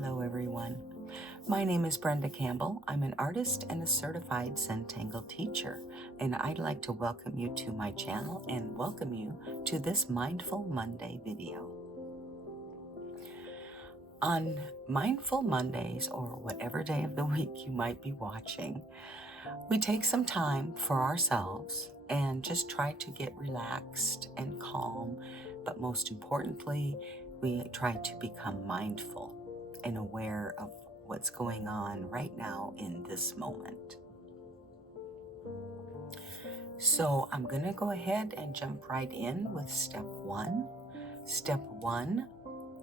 Hello everyone. My name is Brenda Campbell. I'm an artist and a certified Zentangle teacher, and I'd like to welcome you to my channel and welcome you to this Mindful Monday video. On Mindful Mondays, or whatever day of the week you might be watching, we take some time for ourselves and just try to get relaxed and calm, but most importantly, we try to become mindful and aware of what's going on right now in this moment. So I'm going to go ahead and jump right in with step one. Step one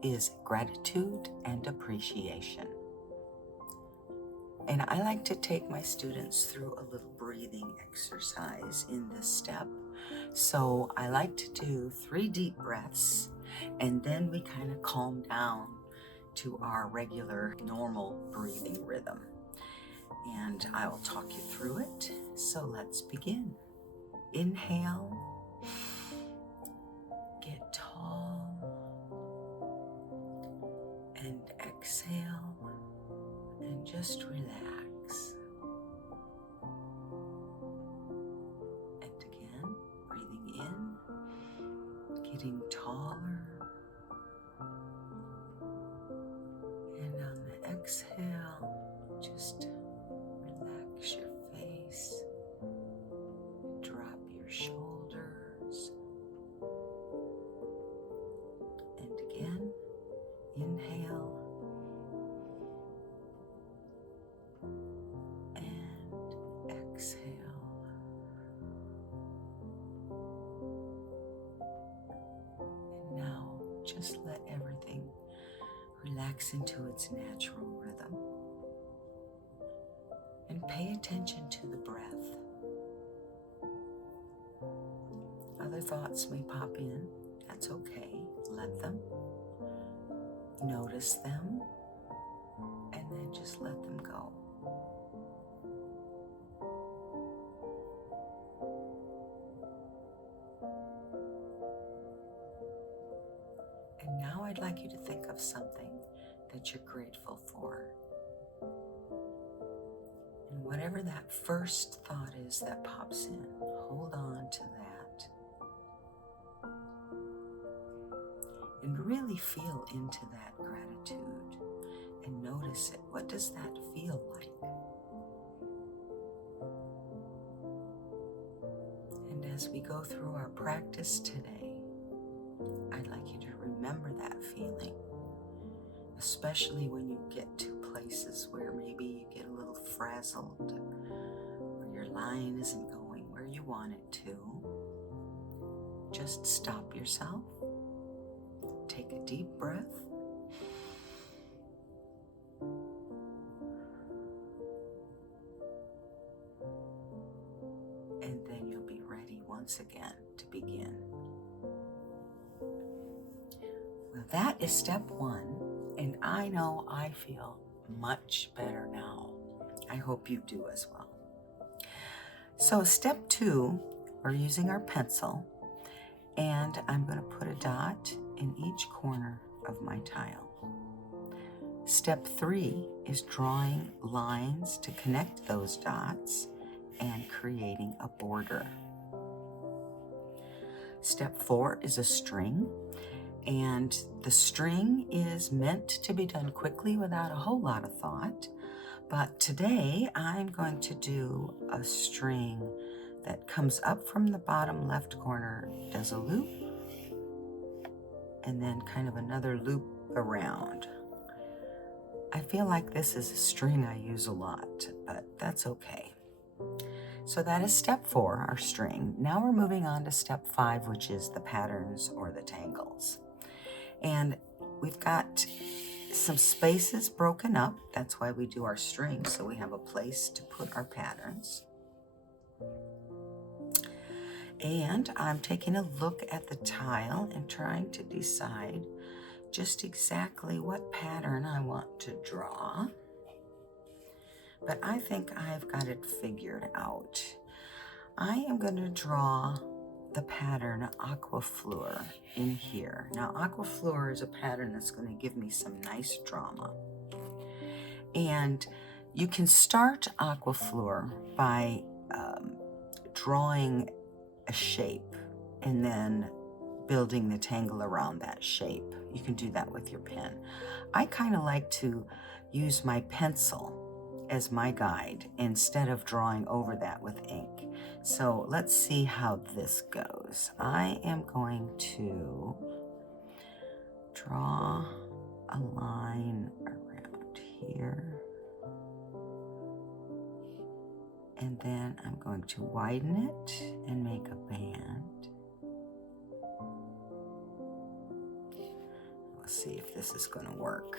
is gratitude and appreciation. And I like to take my students through a little breathing exercise in this step. So I like to do 3 deep breaths, and then we kind of calm down to our regular, normal breathing rhythm. And I will talk you through it. So let's begin. Inhale, get tall, and exhale, and just relax. And again, breathing in, getting taller, and on the exhale, just relax your face, drop your shoulders, and again, inhale, and exhale. And now, just let everything relax into its natural rhythm. And pay attention to the breath. Other thoughts may pop in. That's okay. Let them. Notice them. And then just let them go. And now I'd like you to think of something that you're grateful for. And whatever that first thought is that pops in, hold on to that. And really feel into that gratitude and notice it. What does that feel like? And as we go through our practice today, I'd like you to remember that feeling, especially when you get to places where maybe you get a little frazzled, or your line isn't going where you want it to. Just stop yourself, take a deep breath, and then you'll be ready once again to begin. Well, that is step one, and I know I feel much better now. I hope you do as well. So step two, we're using our pencil, and I'm going to put a dot in each corner of my tile. Step three is drawing lines to connect those dots and creating a border. Step four is a string. And the string is meant to be done quickly without a whole lot of thought. But today I'm going to do a string that comes up from the bottom left corner, does a loop, and then kind of another loop around. I feel like this is a string I use a lot, but that's okay. So that is step four, our string. Now we're moving on to step five, which is the patterns or the tangles. And we've got some spaces broken up. That's why we do our string, so we have a place to put our patterns. And I'm taking a look at the tile and trying to decide just exactly what pattern I want to draw. But I think I've got it figured out. I am going to draw the pattern Aqua Flor in here. Now, Aqua Flor is a pattern that's going to give me some nice drama. And you can start Aqua Flor by drawing a shape and then building the tangle around that shape. You can do that with your pen. I kind of like to use my pencil as my guide instead of drawing over that with ink. So let's see how this goes. I am going to draw a line around here. And then I'm going to widen it and make a band. Let's see if this is going to work.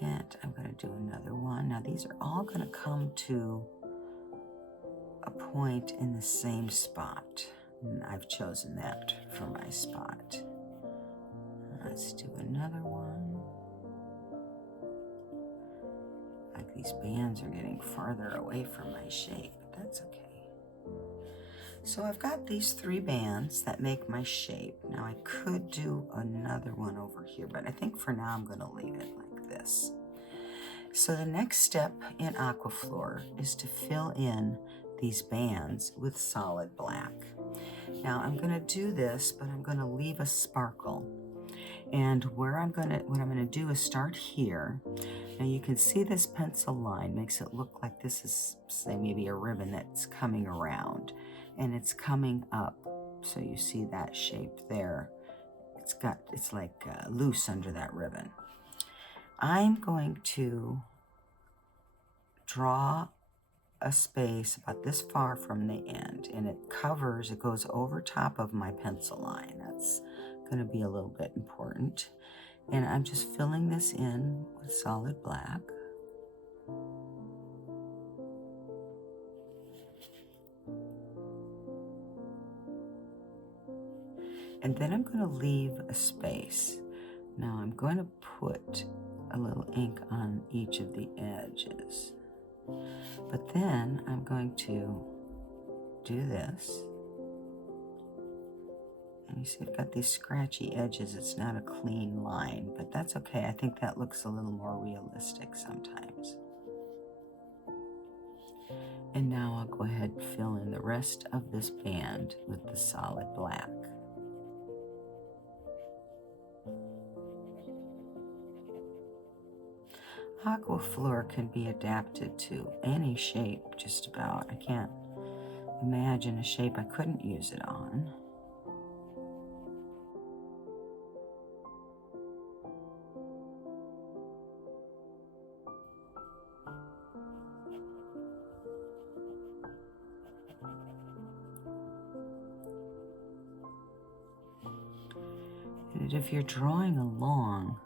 And I'm going to do another one. Now these are all going to come to a point in the same spot. And I've chosen that for my spot. Let's do another one. Like these bands are getting farther away from my shape, but that's okay. So I've got these 3 bands that make my shape. Now I could do another one over here, but I think for now I'm going to leave it like this. So the next step in Aqua Flor is to fill in these bands with solid black. Now I'm going to do this, but I'm going to leave a sparkle. And what I'm going to do is start here. Now you can see this pencil line makes it look like this is, say, maybe a ribbon that's coming around, and it's coming up. So you see that shape there. It's like loose under that ribbon. I'm going to draw a space about this far from the end, and it goes over top of my pencil line. That's going to be a little bit important. And I'm just filling this in with solid black. And then I'm going to leave a space. Now I'm going to put a little ink on each of the edges. But then I'm going to do this. And you see I've got these scratchy edges. It's not a clean line, but that's okay. I think that looks a little more realistic sometimes. And now I'll go ahead and fill in the rest of this band with the solid black. Aqua Flor can be adapted to any shape, just about. I can't imagine a shape I couldn't use it on. And if you're drawing along,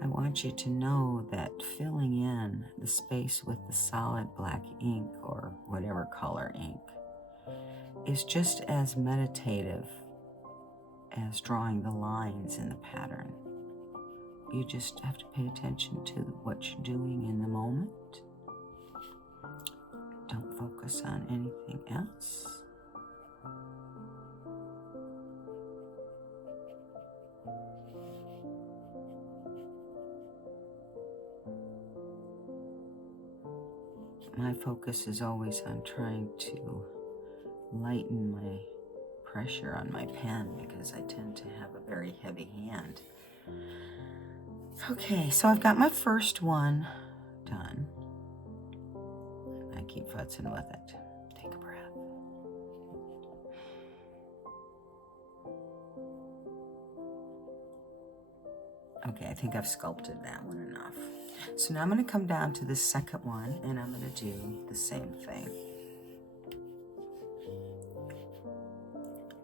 I want you to know that filling in the space with the solid black ink or whatever color ink is just as meditative as drawing the lines in the pattern. You just have to pay attention to what you're doing in the moment. Don't focus on anything else. My focus is always on trying to lighten my pressure on my pen because I tend to have a very heavy hand. Okay, so I've got my first one done. I keep futzing with it. Take a breath. Okay, I think I've sculpted that one enough. So now I'm going to come down to the second one and I'm going to do the same thing.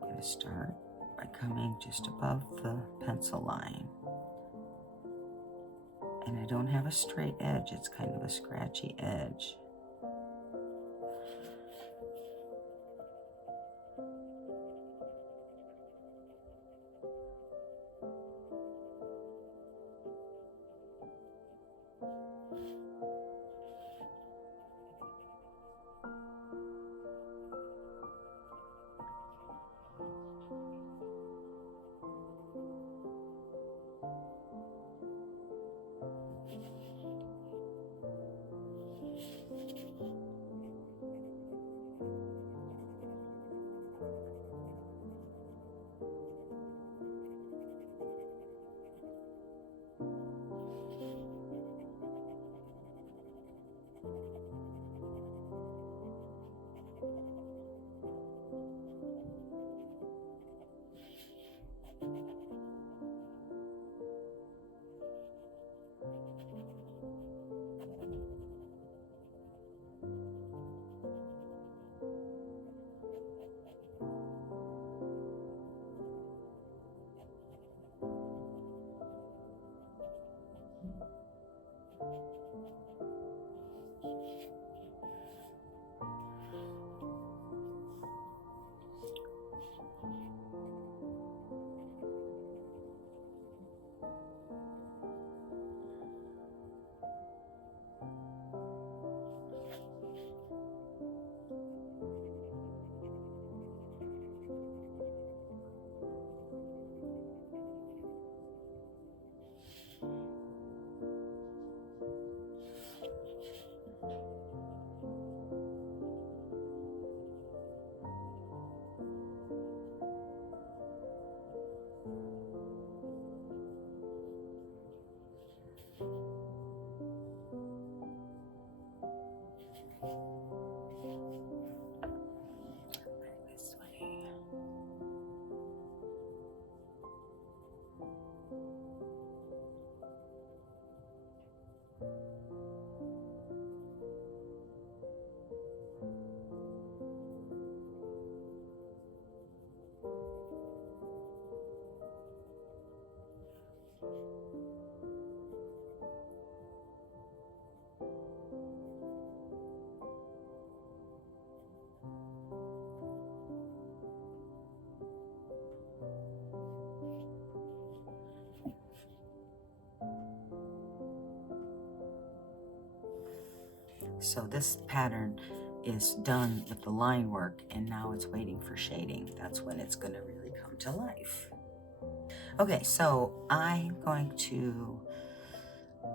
I'm going to start by coming just above the pencil line. And I don't have a straight edge, it's kind of a scratchy edge. So this pattern is done with the line work, and now it's waiting for shading. That's when it's going to really come to life. Okay, so I'm going to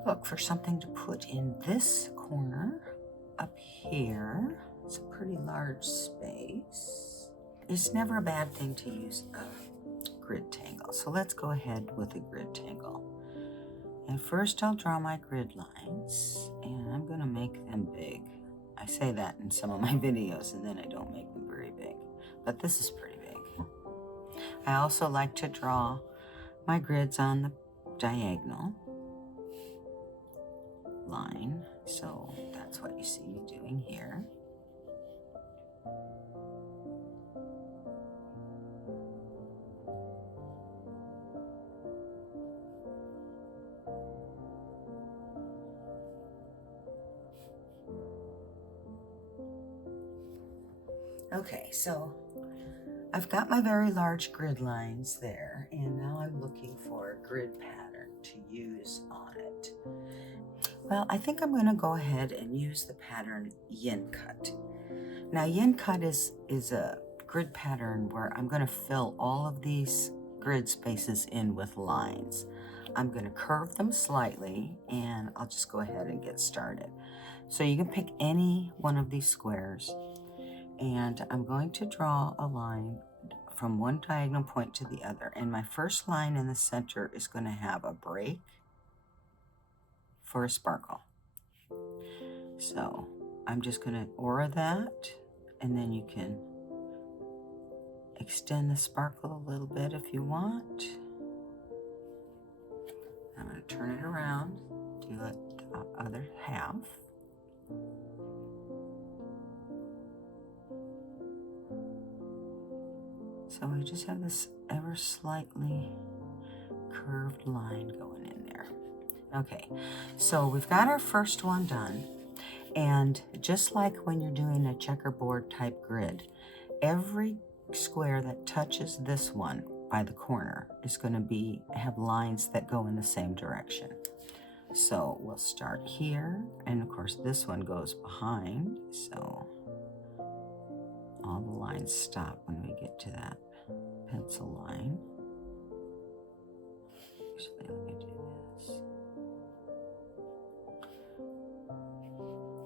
look for something to put in this corner up here. It's a pretty large space. It's never a bad thing to use a grid tangle. So let's go ahead with a grid tangle. And first I'll draw my grid lines, and I'm going to make them big. I say that in some of my videos, and then I don't make them very big. But this is pretty big. I also like to draw my grids on the diagonal line. So that's what you see me doing here. Okay, so I've got my very large grid lines there, and now I'm looking for a grid pattern to use on it. Well, I think I'm going to go ahead and use the pattern Yin Cut. Now, Yin Cut is a grid pattern where I'm going to fill all of these grid spaces in with lines. I'm going to curve them slightly, and I'll just go ahead and get started. So you can pick any one of these squares, and I'm going to draw a line from one diagonal point to the other. And my first line in the center is going to have a break for a sparkle. So I'm just going to aura that, and then you can extend the sparkle a little bit if you want. I'm going to turn it around, do it the other half. So we just have this ever slightly curved line going in there. Okay, so we've got our first one done, and just like when you're doing a checkerboard type grid, every square that touches this one by the corner is going to have lines that go in the same direction. So we'll start here, and of course this one goes behind, so all the lines stop when we get to that pencil line. Actually, let me do this.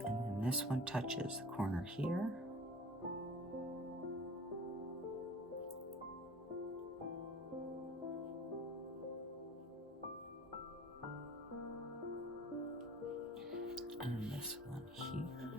And then this one touches the corner here. And this one here.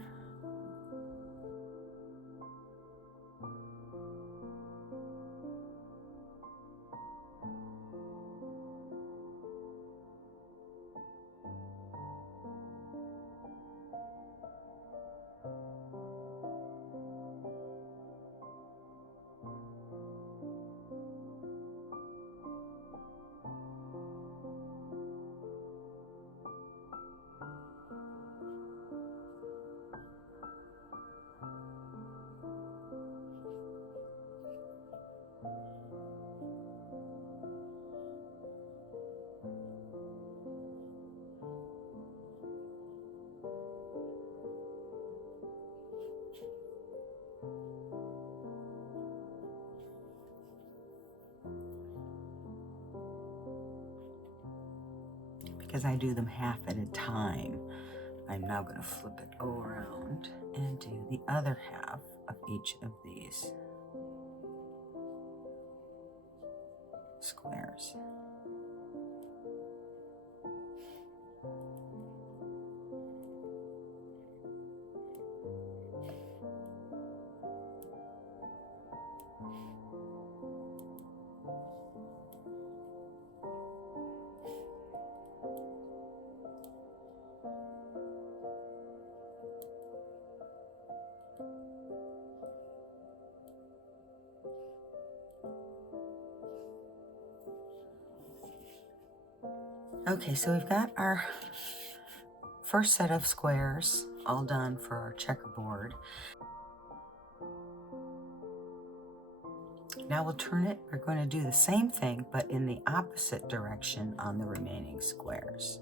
Because I do them half at a time, I'm now going to flip it around and do the other half of each of these squares. Okay, so we've got our first set of squares all done for our checkerboard. Now we'll turn it. We're going to do the same thing, but in the opposite direction on the remaining squares.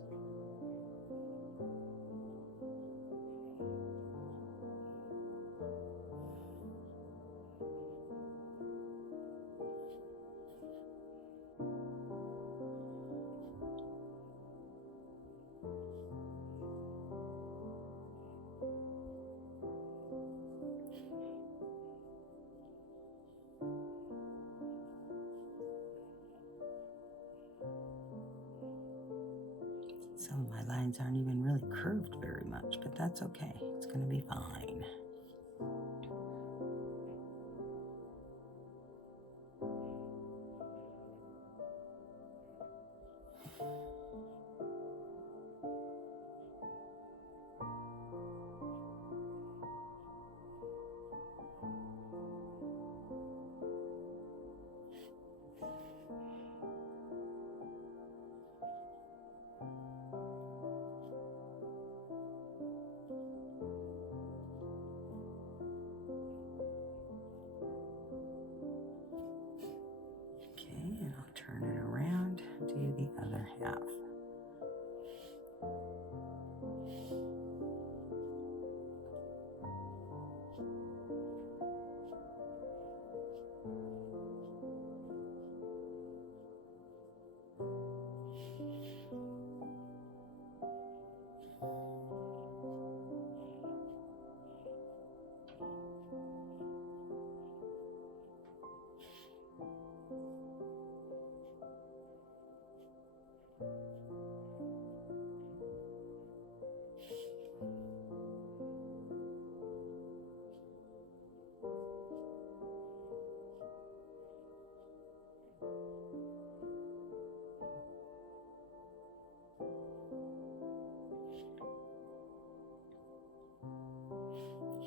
Some of my lines aren't even really curved very much, but that's okay. It's going to be fine. Okay, and I'll turn it around, do the other half.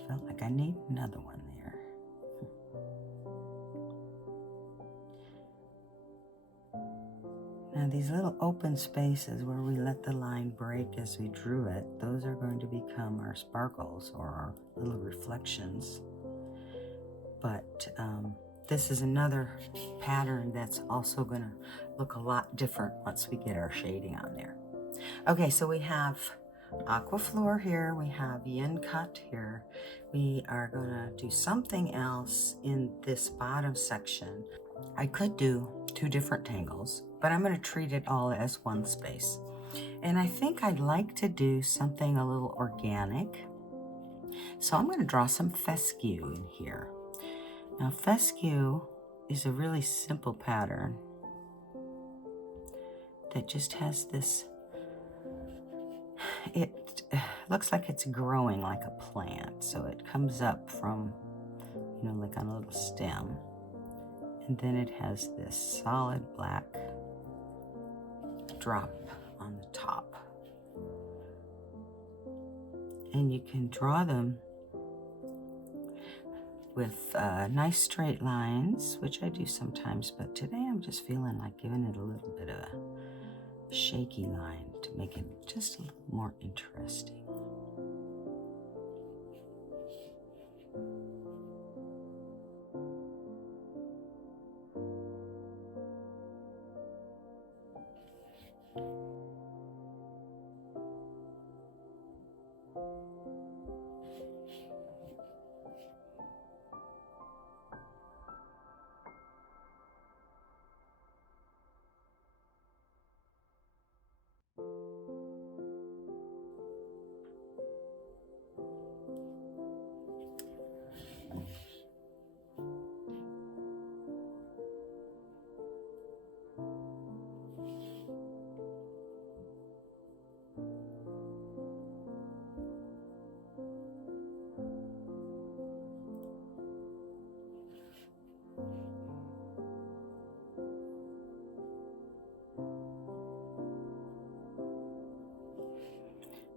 Felt like I need another one there. Now these little open spaces where we let the line break as we drew it, those are going to become our sparkles or our little reflections. But this is another pattern that's also going to look a lot different once we get our shading on there. Okay, so we have Aqua Flor here, we have Yin Cut here. We are going to do something else in this bottom section. I could do 2 different tangles, but I'm going to treat it all as one space. And I think I'd like to do something a little organic. So I'm going to draw some fescue in here. Now fescue is a really simple pattern that just has this, it looks like it's growing like a plant. So it comes up from, you know, like on a little stem. And then it has this solid black drop on the top. And you can draw them with nice straight lines, which I do sometimes, but today I'm just feeling like giving it a little bit of a shaky line to make it just a little more interesting.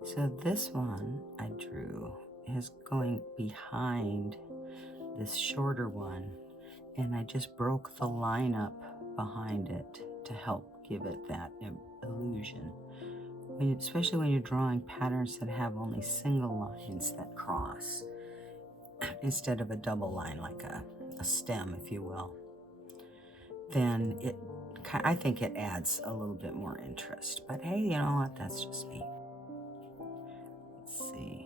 So this one I drew is going behind this shorter one, and I just broke the line up behind it to help give it that illusion. Especially when you're drawing patterns that have only single lines that cross instead of a double line like a stem, if you will, then I think it adds a little bit more interest. But hey, you know what? That's just me. Let's see.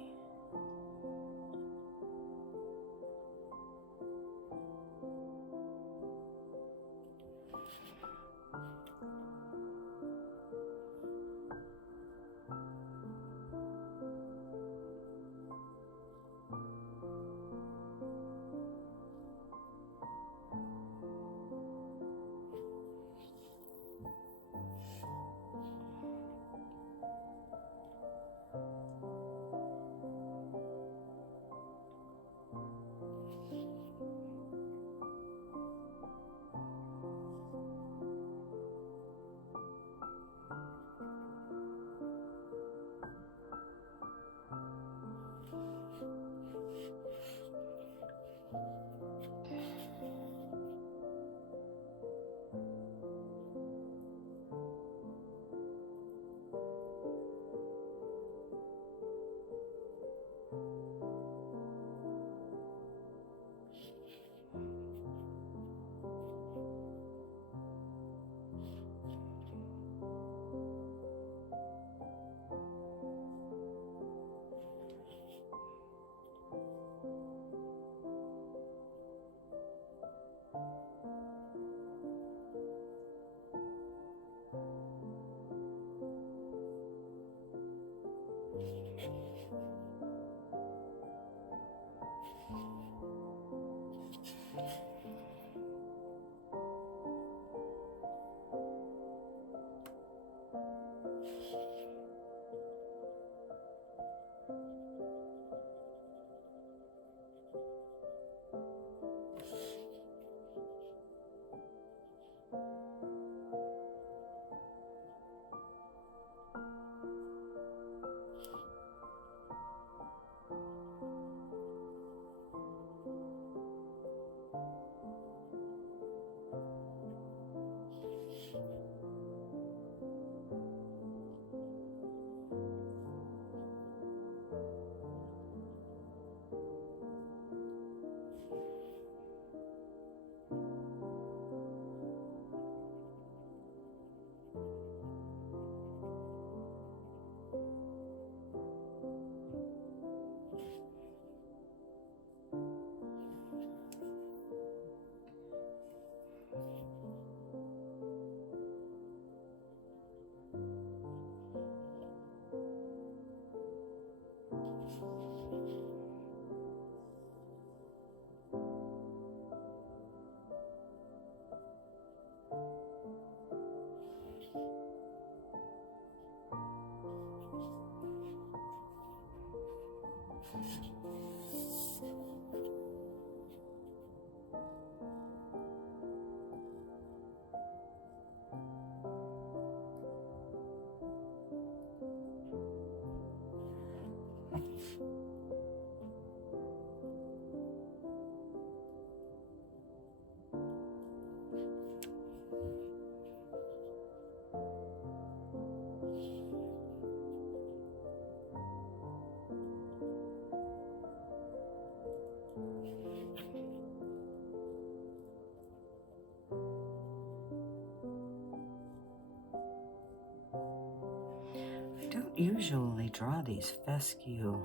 usually draw these fescue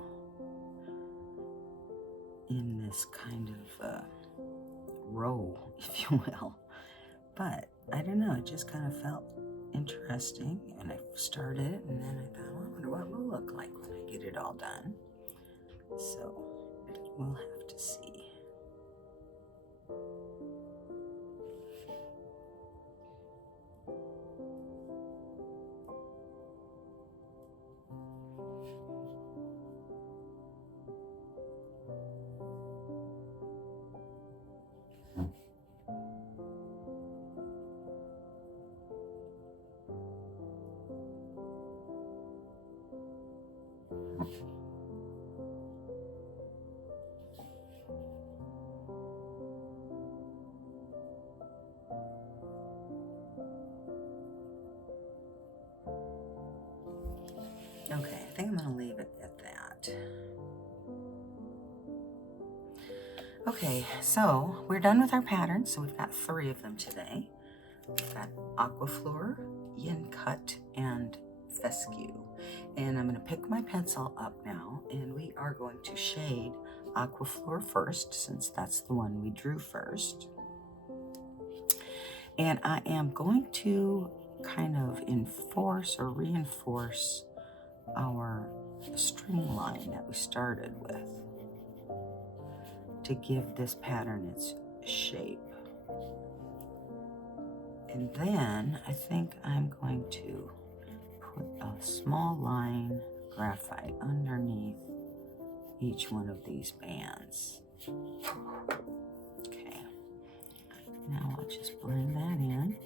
in this kind of row, if you will. But I don't know, it just kind of felt interesting, and I started it, and then I thought, well, I wonder what it will look like when I get it all done. So we'll have to see. Okay, I think I'm going to leave it at that. Okay, so we're done with our patterns. So we've got 3 of them today. We've got Aqua Flor, Yin Cut, and Fescue. And I'm going to pick my pencil up now, and we are going to shade Aqua Flor first, since that's the one we drew first. And I am going to kind of enforce or reinforce our string line that we started with to give this pattern its shape. And then I think I'm going to put a small line graphite underneath each one of these bands. Okay, now I'll just blend that in.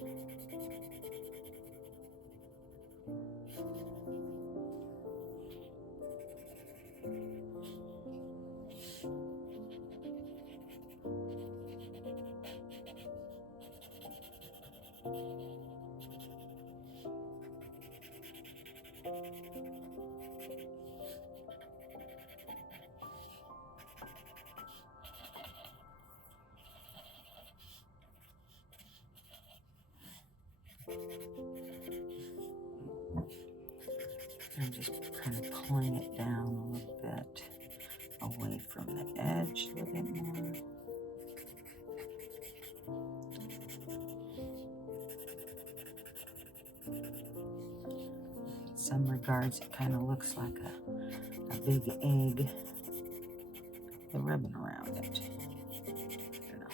I'm just kind of pulling it down a little bit away from the edge a little bit more. In some regards, it kind of looks like a big egg, the ribbon around it. I don't know.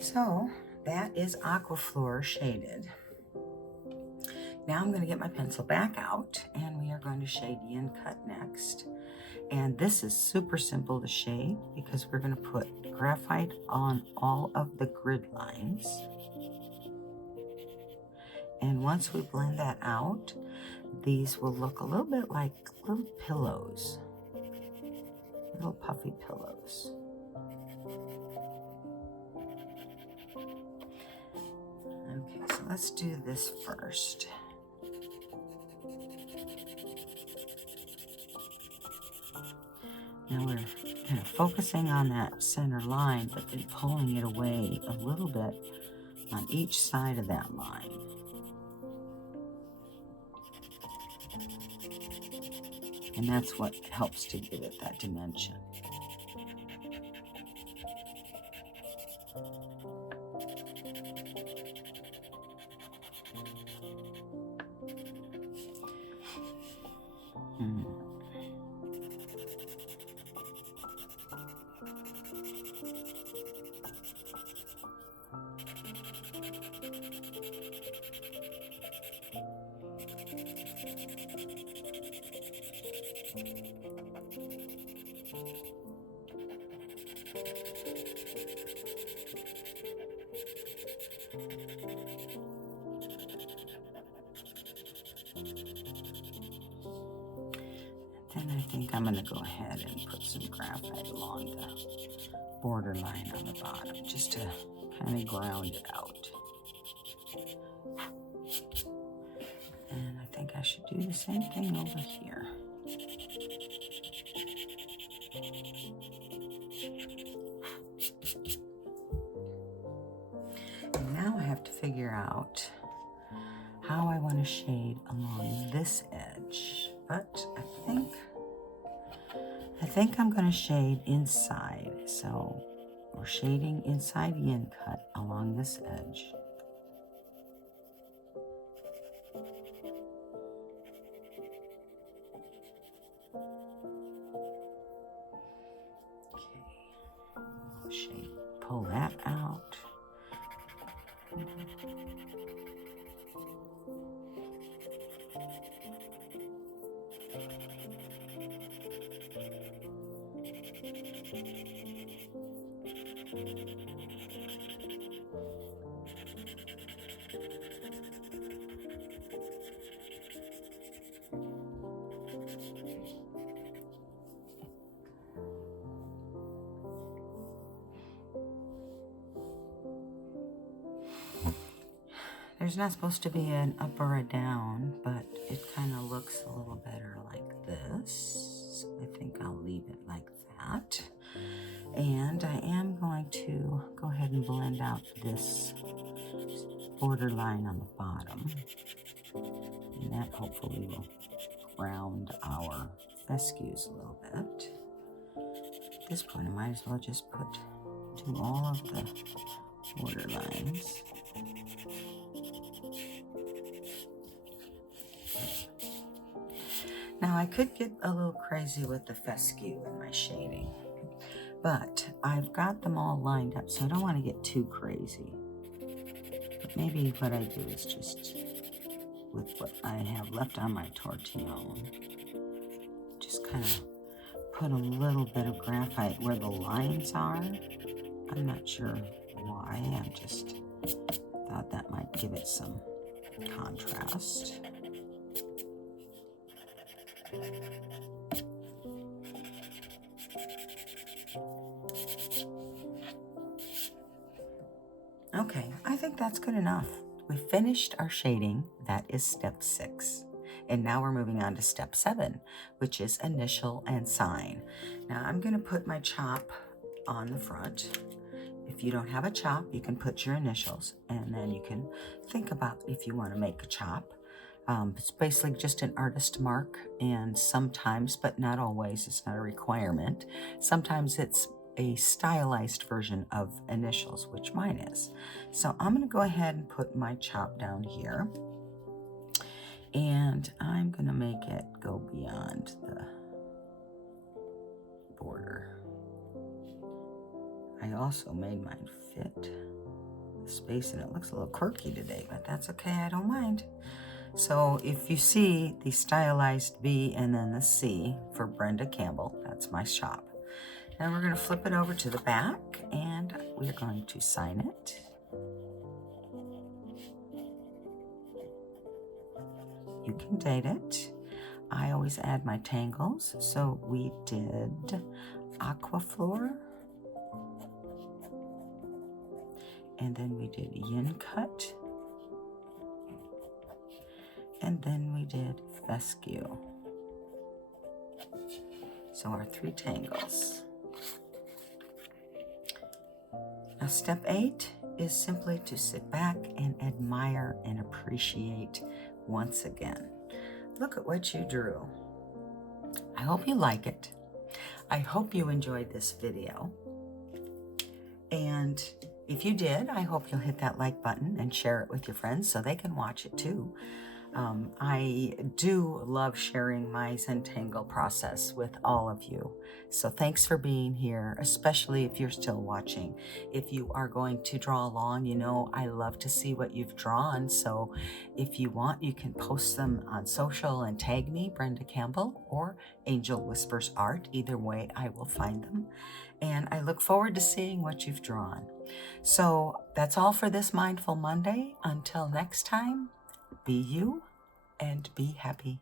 So that is Aqua Flor shaded. Now I'm going to get my pencil back out, and we are going to shade Yin Cut next. And this is super simple to shade because we're going to put graphite on all of the grid lines. And once we blend that out, these will look a little bit like little pillows, little puffy pillows. Okay, so let's do this first. Now we're kind of focusing on that center line, but then pulling it away a little bit on each side of that line. And that's what helps to give it that dimension. Then I think I'm going to go ahead and put some graphite along the border line on the bottom, just to kind of ground it out. And I think I should do the same thing over here. And now figure out how I want to shade along this edge, but I think I'm going to shade inside. So we're shading inside Yin Cut along this edge. Okay, shade, pull that out. There's not supposed to be an up or a down, but it kind of looks a little better like this. So I think I'll leave it like that. And I am going to go ahead and blend out this border line on the bottom. And that hopefully will ground our fescues a little bit. At this point, I might as well just do all of the border lines. Now I could get a little crazy with the fescue in my shading, but I've got them all lined up, so I don't want to get too crazy. But maybe what I do is just, with what I have left on my tortillon, just kind of put a little bit of graphite where the lines are. I'm not sure why, I just thought that might give it some contrast. Okay, I think that's good enough. We finished our shading. That is step 6. And now we're moving on to step 7, which is initial and sign. Now I'm going to put my chop on the front. If you don't have a chop, you can put your initials, and then you can think about if you want to make a chop. It's basically just an artist mark, and sometimes, but not always, it's not a requirement. Sometimes it's a stylized version of initials, which mine is. So I'm going to go ahead and put my chop down here, and I'm going to make it go beyond the border. I also made mine fit the space, and it looks a little quirky today, but that's okay, I don't mind. So if you see the stylized B and then the C for Brenda Campbell, that's my shop. Now we're going to flip it over to the back, and we're going to sign it. You can date it. I always add my tangles. So we did Aqua Flor, and then we did Yin Cut, and then we did Fescue. So our 3 tangles. Now step 8 is simply to sit back and admire and appreciate once again. Look at what you drew. I hope you like it. I hope you enjoyed this video. And if you did, I hope you'll hit that like button and share it with your friends so they can watch it too. I do love sharing my Zentangle process with all of you. So thanks for being here, especially if you're still watching. If you are going to draw along, you know I love to see what you've drawn. So if you want, you can post them on social and tag me, Brenda Campbell, or Angel Whispers Art. Either way, I will find them. And I look forward to seeing what you've drawn. So that's all for this Mindful Monday. Until next time, be you and be happy.